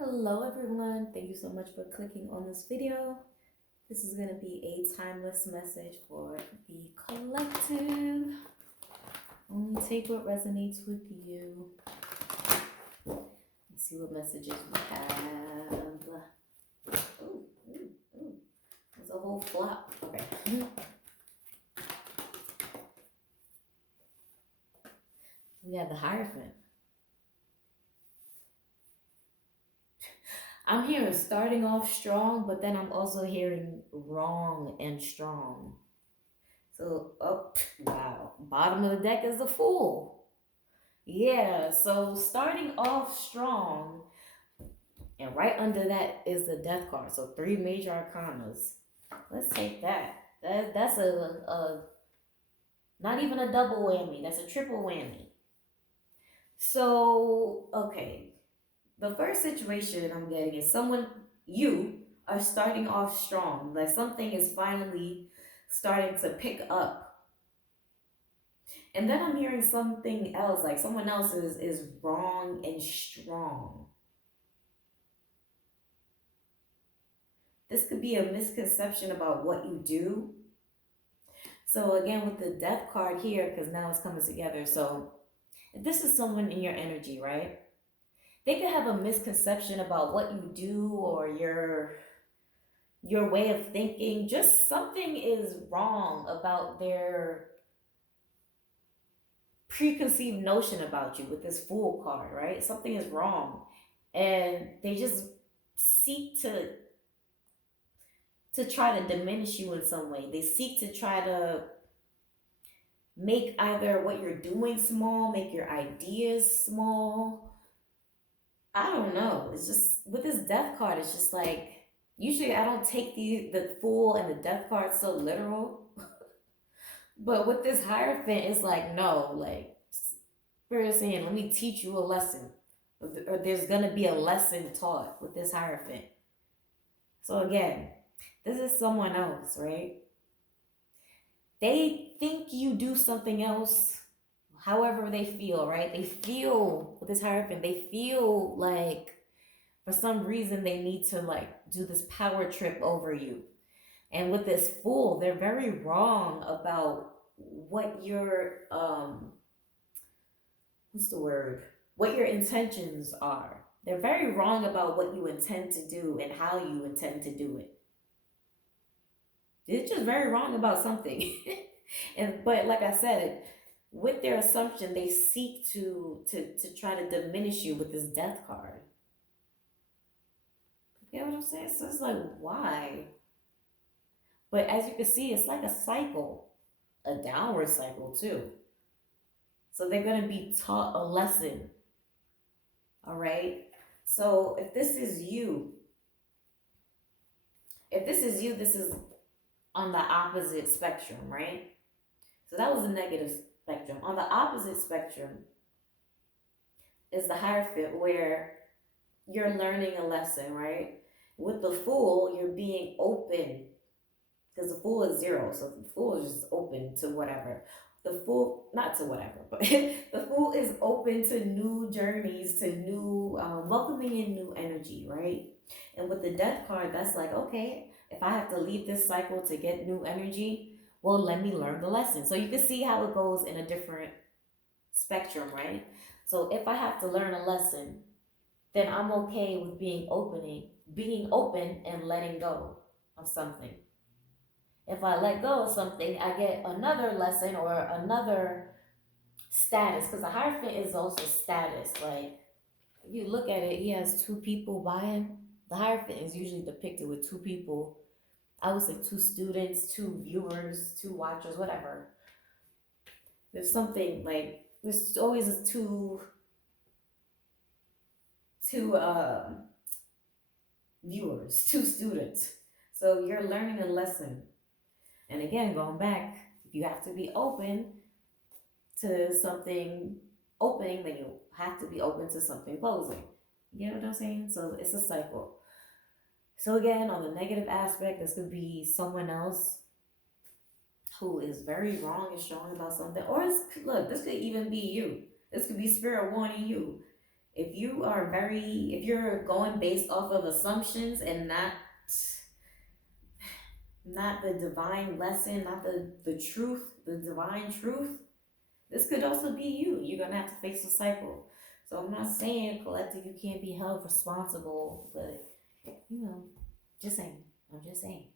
Hello everyone, thank you so much for clicking on this video. This is going to be a timeless message for the collective. Only take what resonates with you. Let's see what messages we have. Ooh, ooh, ooh. There's a whole flop. Okay. We have the Hierophant. I'm hearing starting off strong, but then I'm also hearing wrong and strong. So, oh, wow. Bottom of the deck is the Fool. Yeah, so starting off strong, and right under that is the Death card. So three major arcanas. Let's take that. That's a not even a double whammy. That's a triple whammy. So, okay. The first situation I'm getting is you are starting off strong. Like something is finally starting to pick up. And then I'm hearing something else, like someone else is wrong and strong. This could be a misconception about what you do. So again, with the Death card here, because now it's coming together. So if this is someone in your energy, right? They could have a misconception about what you do or your way of thinking. Just something is wrong about their preconceived notion about you with this Fool card, right? Something is wrong. And they just seek to try to diminish you in some way. They seek to try to make either what you're doing small, make your ideas small. I don't know. It's just with this Death card, it's just like usually I don't take the Fool and the Death card so literal. But with this Hierophant, it's like no, like Spirit saying, let me teach you a lesson. Or there's gonna be a lesson taught with this Hierophant. So again, this is someone else, right? They think you do something else however they feel, right? They feel with this Hierophant, they feel like for some reason they need to like do this power trip over you. And with this Fool, they're very wrong about what your what's the word? What your intentions are. They're very wrong about what you intend to do and how you intend to do it. They're just very wrong about something. And but like I said, with their assumption, they seek to try to diminish you with this Death card. You know what I'm saying? So it's like, why? But as you can see, it's like a cycle, a downward cycle too. So they're gonna be taught a lesson. All right. So if this is you, this is on the opposite spectrum, right? So that was the negative spectrum. On the opposite spectrum is the Hierophant, where you're learning a lesson, right? With the Fool, you're being open because the Fool is zero, so the Fool is just open to whatever. The Fool, not to whatever, but the Fool is open to new journeys, to new, welcoming in new energy, right? And with the Death card, that's like, okay, if I have to leave this cycle to get new energy, well, let me learn the lesson. So you can see how it goes in a different spectrum, right? So if I have to learn a lesson, then I'm okay with being open and letting go of something. If I let go of something, I get another lesson or another status, because the Hierophant is also status. Like, if you look at it, he has two people by him. The Hierophant is usually depicted with two people. I would say two students, two viewers, two watchers, whatever. There's something like, there's always two viewers, two students. So you're learning a lesson. And again, going back, if you have to be open to something opening, then you have to be open to something closing. You know what I'm saying? So it's a cycle. So again, on the negative aspect, this could be someone else who is very wrong and strong about something. Or look, this could even be you. This could be Spirit warning you. If you're going based off of assumptions and not the divine lesson, not the truth, the divine truth, this could also be you. You're gonna have to face the cycle. So I'm not saying collective you can't be held responsible, but just saying. I'm just saying.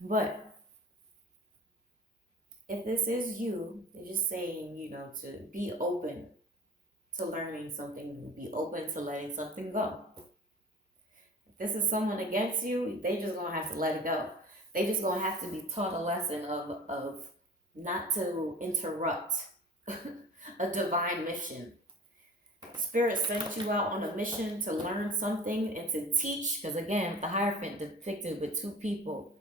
But if this is you, they're just saying, to be open to learning something, be open to letting something go. If this is someone against you, they just gonna have to let it go. They just gonna have to be taught a lesson of not to interrupt a divine mission. Spirit sent you out on a mission to learn something and to teach, because again, the Hierophant depicted with two people.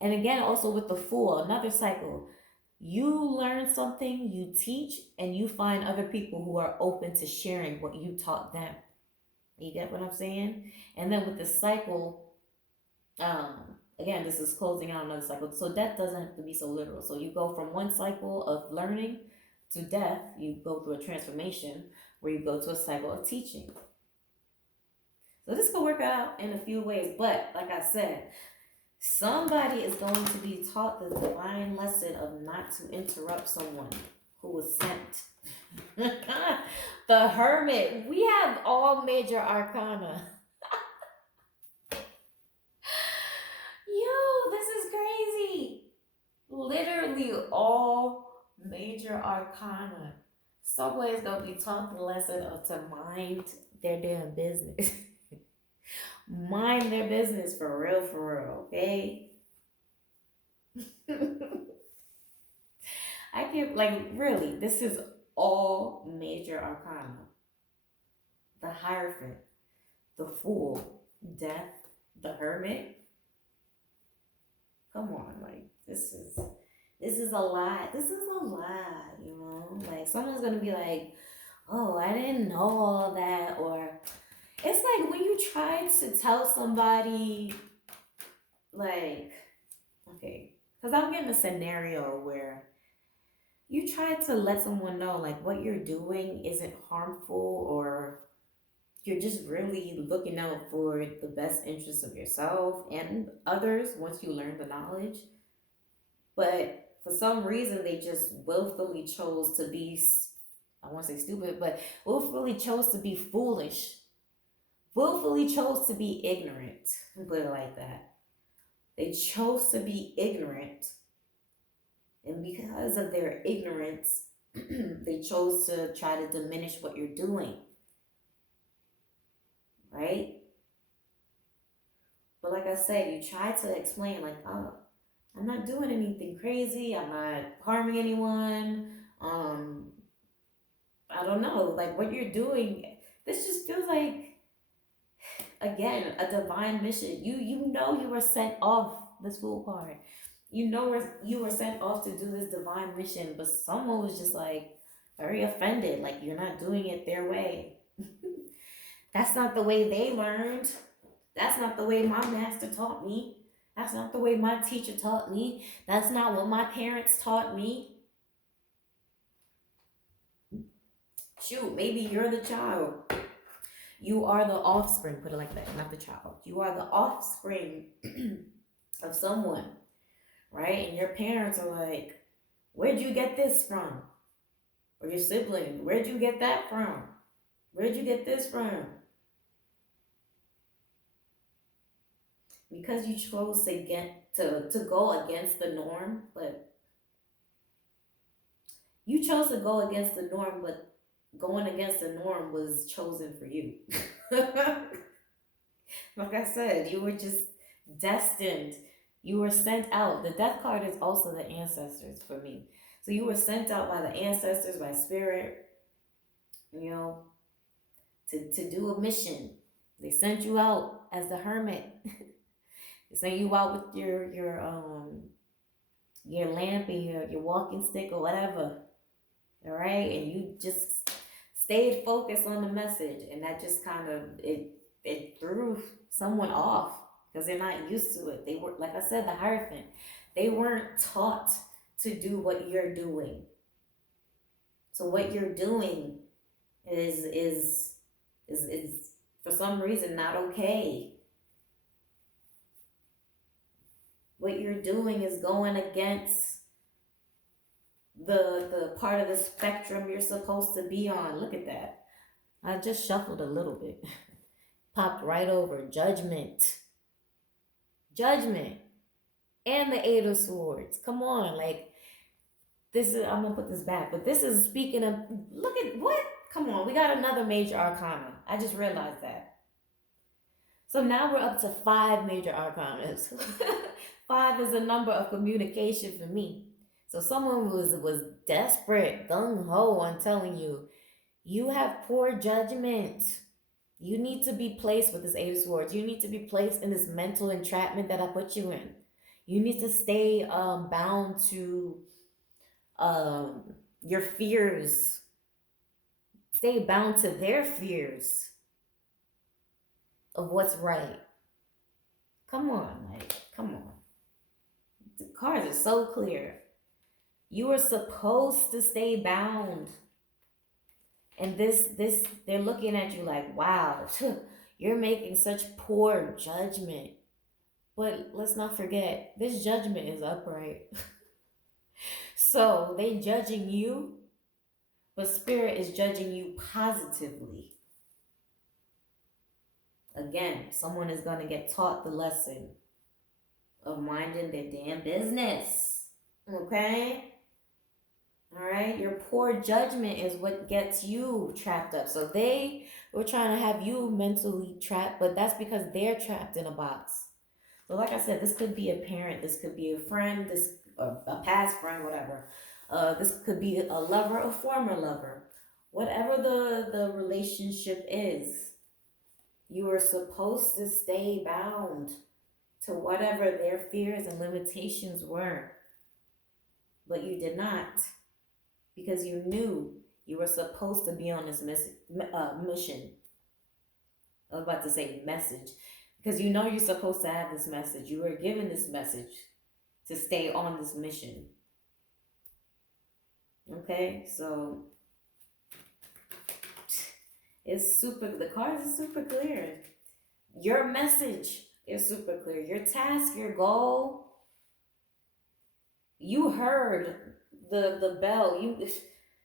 And again, also with the Fool, another cycle. You learn something, you teach, and you find other people who are open to sharing what you taught them. You get what I'm saying? And then with the cycle, again, this is closing out another cycle. So death doesn't have to be so literal. So you go from one cycle of learning to death, you go through a transformation where you go to a cycle of teaching. So this could work out in a few ways, but like I said, somebody is going to be taught the divine lesson of not to interrupt someone who was sent. The Hermit. We have all major arcana. Yo, this is crazy. Literally all major arcana. Somebody's gonna be taught the lesson of to mind their damn business. Mind their business for real, okay? I can't, really, this is all major arcana. The Hierophant, the Fool, Death, the Hermit. Come on, this is a lot. This is a lot, someone's gonna be like, oh, I didn't know all that, or it's like when you try to tell somebody, okay, because I'm getting a scenario where you try to let someone know, what you're doing isn't harmful, or you're just really looking out for the best interests of yourself and others once you learn the knowledge. But for some reason, they just willfully chose to be, I won't say stupid, but willfully chose to be foolish. Willfully chose to be ignorant. Put it like that. They chose to be ignorant. And because of their ignorance, they chose to try to diminish what you're doing. Right? But like I said, you try to explain, oh, I'm not doing anything crazy. I'm not harming anyone. I don't know. What you're doing, this just feels like, again, a divine mission. You were sent off, this Fool card. You were sent off to do this divine mission, but someone was just very offended. You're not doing it their way. That's not the way they learned. That's not the way my master taught me. That's not the way my teacher taught me. That's not what my parents taught me. Shoot, maybe you're the child. You are the offspring, put it like that, not the child. You are the offspring of someone, right? And your parents are like, where'd you get this from? Or your sibling, where'd you get that from? Where'd you get this from? Because you chose to go against the norm, but you chose to go against the norm, but going against the norm was chosen for you. Like I said, you were just destined. You were sent out. The death card is also the ancestors for me. So you were sent out by the ancestors, by spirit, to do a mission. They sent you out as the Hermit. They sent you out with your lamp and your walking stick or whatever. All right, and you just stayed focused on the message, and that just kind of it threw someone off because they're not used to it. They were, like I said, the Hierophant. They weren't taught to do what you're doing. So what you're doing is is for some reason not okay. What you're doing is going against the part of the spectrum you're supposed to be on. Look at that. I just shuffled a little bit. Popped right over. Judgment. Judgment. And the Eight of Swords. Come on, like this is, I'm gonna put this back, but this is speaking of, look at what? Come on, we got another major arcana. I just realized that. So now we're up to 5 major arcanas. 5 is a number of communication for me. So someone was desperate, gung ho on telling you, you have poor judgment. You need to be placed with this Eight of Swords. You need to be placed in this mental entrapment that I put you in. You need to stay bound to your fears. Stay bound to their fears of what's right. Come on, like, come on. The cards are so clear. You are supposed to stay bound. And this, they're looking at you like, wow, you're making such poor judgment. But let's not forget, this judgment is upright. So they judging you, but Spirit is judging you positively. Again, someone is going to get taught the lesson of minding their damn business. Okay? All right? Your poor judgment is what gets you trapped up. So they were trying to have you mentally trapped, but that's because they're trapped in a box. So like I said, this could be a parent, this could be a friend, this a past friend, whatever. This could be a lover, a former lover. Whatever the relationship is, you are supposed to stay bound to whatever their fears and limitations were. But you did not, because you knew you were supposed to be on this mission. I was about to say message, because you know you're supposed to have this message. You were given this message to stay on this mission. Okay, so it's super, the cards are super clear. Your message is super clear. Your task, your goal, you heard the bell.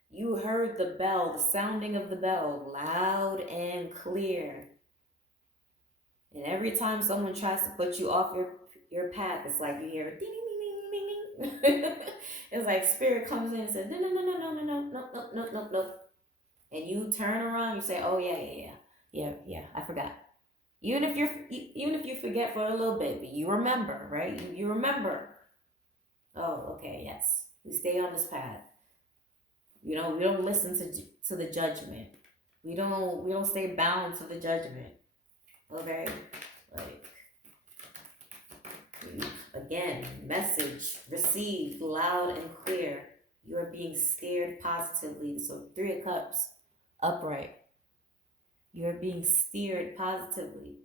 You heard the bell, the sounding of the bell, loud and clear. And every time someone tries to put you off your path, it's like you hear ding ding ding ding ding ding. It's like Spirit comes in and says, no, no, no, no, no, no, no, no, no, no, no, no. And you turn around, you say, oh yeah, I forgot. Even if you forget for a little bit, but you remember, right? You remember. Oh, okay, yes. We stay on this path. You know, we don't listen to the judgment. We don't stay bound to the judgment. Okay? Like, again, message received loud and clear. You are being steered positively. So 3 of Cups, upright. You are being steered positively.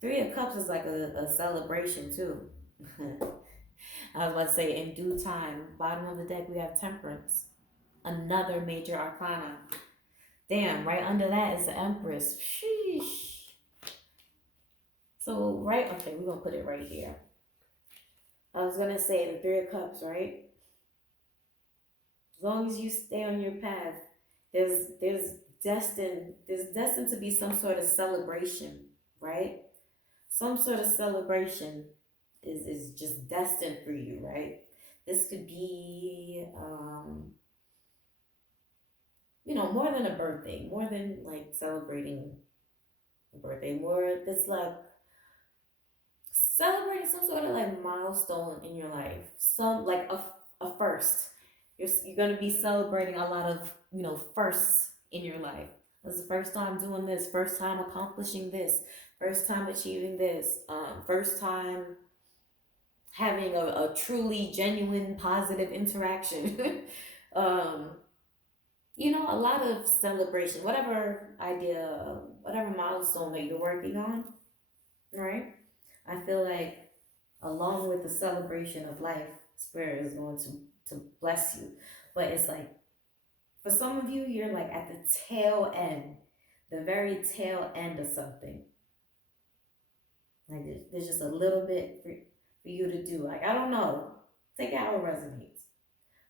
3 of Cups is like a celebration too. I was about to say, in due time. Bottom of the deck, we have Temperance. Another major arcana. Damn, right under that is the Empress. Sheesh. So, right, okay, we're going to put it right here. I was going to say the 3 of Cups, right? As long as you stay on your path, there's destined to be some sort of celebration, right? Some sort of celebration is just destined for you, right? This could be, more than a birthday, more than like celebrating a birthday, more this like celebrating some sort of like milestone in your life, some like a first. You're gonna be celebrating a lot of firsts in your life. This is the first time doing this, first time accomplishing this, first time achieving this, first time having a truly genuine positive interaction. A lot of celebration, whatever idea, whatever milestone that you're working on, right? I feel like along with the celebration of life, Spirit is going to bless you. But it's like For some of you, you're like at the tail end, the very tail end of something. Like there's just a little bit for you to do. Like, I don't know. Take it how it resonates.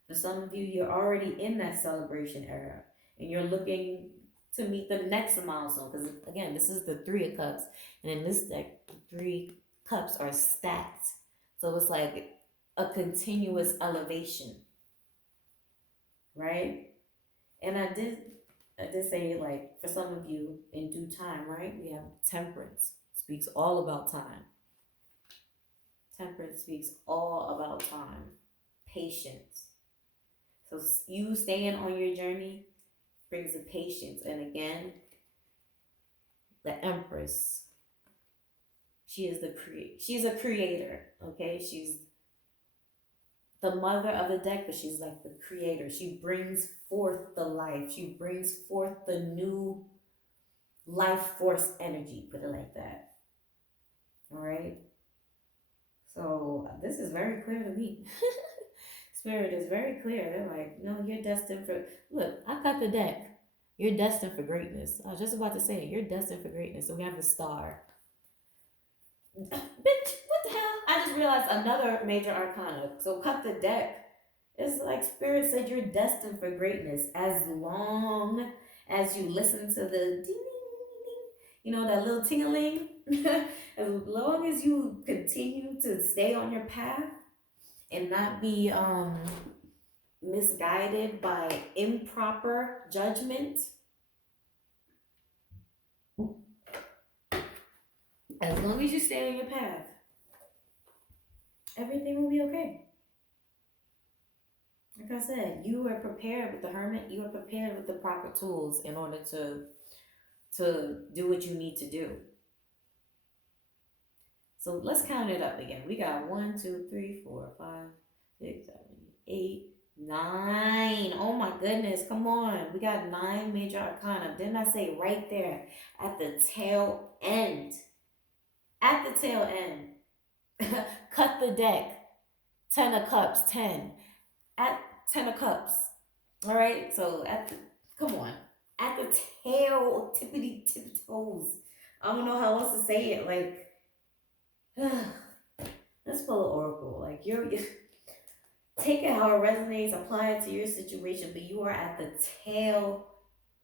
For some of you, you're already in that celebration era and you're looking to meet the next milestone. Because again, this is the Three of Cups. And in this deck, the Three Cups are stacked. So it's like a continuous elevation. Right? And I did say, like, for some of you, in due time, right? We have Temperance. Speaks all about time. Temperance speaks all about time. Patience. So you staying on your journey brings the patience. And again, the Empress. She's a creator. Okay? She's the mother of the deck, but she's like the creator. She brings forth the life. She brings forth the new life force energy, put it like that. All right? So this is very clear to me. Spirit is very clear. They're like, no, you're destined for, look, I got the deck. You're destined for greatness. I was just about to say, you're destined for greatness. So we have the Star. Bitch, what the hell? I just realized another major arcana. So cut the deck. It's like Spirit said you're destined for greatness as long as you listen to the ding, ding, ding, you know, that little tingling. As long as you continue to stay on your path and not be misguided by improper judgment. As long as you stay on your path, everything will be okay. Like I said, you are prepared with the Hermit. You are prepared with the proper tools in order to do what you need to do. So let's count it up again. We got 1, 2, 3, 4, 5, 6, 7, 8, 9. Oh my goodness, come on. We got 9 major arcana. Didn't I say right there at the tail end? At the tail end. Cut the deck. 10 of Cups, 10. At 10 of Cups. All right, so come on. At the tail, tippity tip toes. I don't know how else to say it. Like, let's pull an oracle. Like, you're take it how it resonates, apply it to your situation, but you are at the tail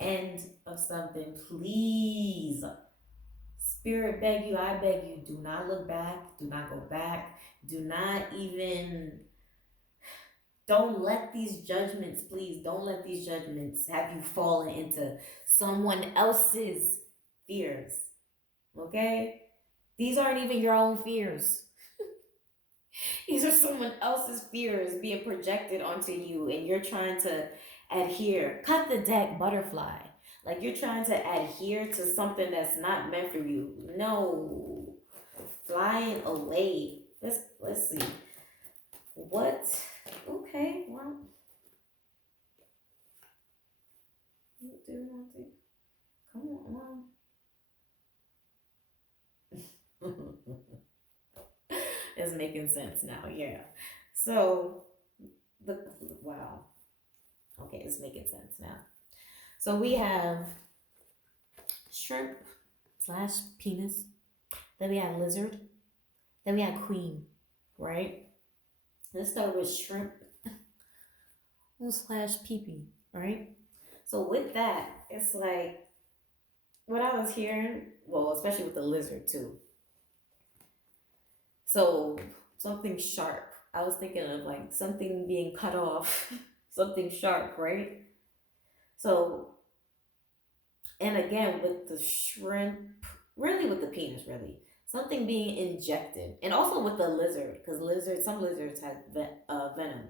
end of something. Please, Spirit, beg you, I beg you, do not look back, do not go back, do not even, don't let these judgments, please, don't let these judgments have you fallen into someone else's fears. Okay? These aren't even your own fears. These are someone else's fears being projected onto you, and you're trying to adhere. Cut the deck, butterfly. Like, you're trying to adhere to something that's not meant for you. No. Flying away. Let's see. What? Okay, well. Come on. It's making sense now, yeah. So, wow. Okay, it's making sense now. So we have shrimp / penis. Then we have lizard. Then we have queen, right? Let's start with shrimp / pee-pee, right? So with that, it's like what I was hearing, well, especially with the lizard too. So something sharp. I was thinking of like something being cut off, something sharp, right? So, and again, with the shrimp, really with the penis, really, something being injected. And also with the lizard, because some lizards have venom,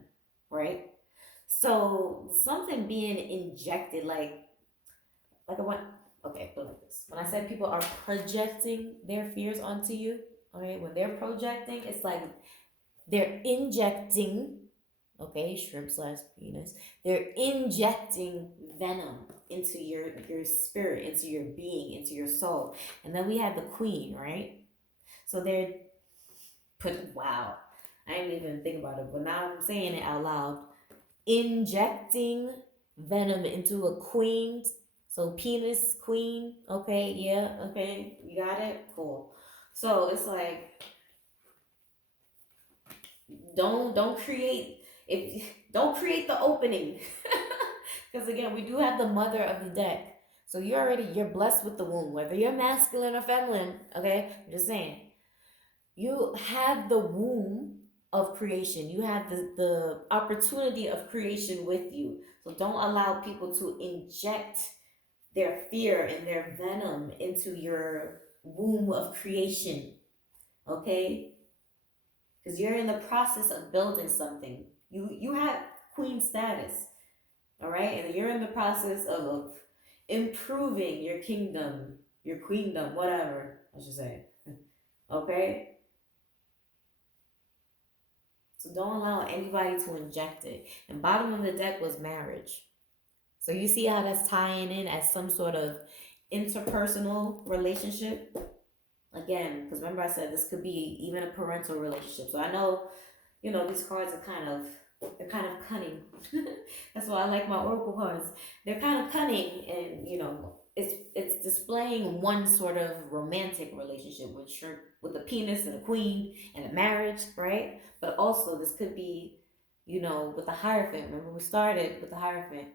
right? So something being injected, like I want, okay, put it like this. When I said people are projecting their fears onto you, okay, when they're projecting, it's like they're injecting, okay, shrimp / penis, they're injecting venom into your spirit, into your being, into your soul. And then we have the queen, right? So they're wow, I didn't even think about it, but now I'm saying it out loud. Injecting venom into a queen. So penis queen. Okay, yeah, okay, you got it. Cool. So it's like don't create if don't create the opening. Because again, we do have the mother of the deck. So you're blessed with the womb, whether you're masculine or feminine. Okay, I'm just saying you have the womb of creation. You have the opportunity of creation with you. So don't allow people to inject their fear and their venom into your womb of creation. Okay, because you're in the process of building something. You have queen status. All right, and you're in the process of improving your kingdom, your queendom, whatever I should say. Okay, so don't allow anybody to inject it. And bottom of the deck was marriage. So you see how that's tying in as some sort of interpersonal relationship. Again, because remember I said this could be even a parental relationship. So I know, these cards are they're kind of cunning. That's why I like my oracle cards. They're kind of cunning, and it's displaying one sort of romantic relationship with a penis and a queen and a marriage, right? But also this could be, with the Hierophant. Remember we started with the Hierophant.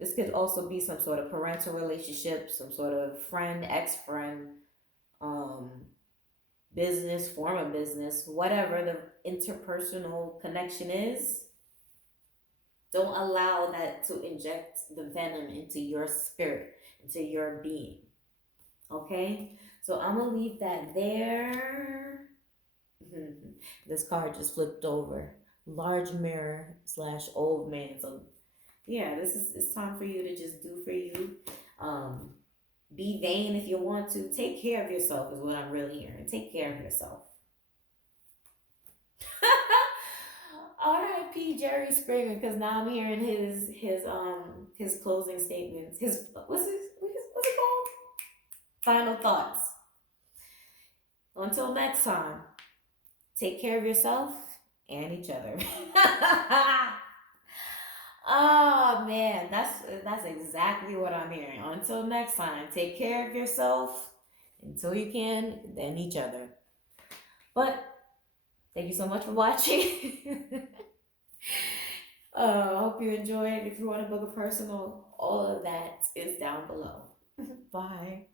This could also be some sort of parental relationship, some sort of friend, ex-friend, um, business, form of business, whatever the interpersonal connection is. Don't allow that to inject the venom into your spirit, into your being. Okay? So I'm going to leave that there. This card just flipped over. Large mirror / old man. So yeah, it's time for you to just do for you. Be vain if you want to. Take care of yourself is what I'm really hearing. Take care of yourself. R.I.P. Jerry Springer, because now I'm hearing his closing statements. His what's it called? Final thoughts. Until next time, take care of yourself and each other. Oh man, that's exactly what I'm hearing. Until next time, take care of yourself until you can, then each other. But thank you so much for watching. I hope you enjoyed. If you want to book a personal, all of that is down below. Bye.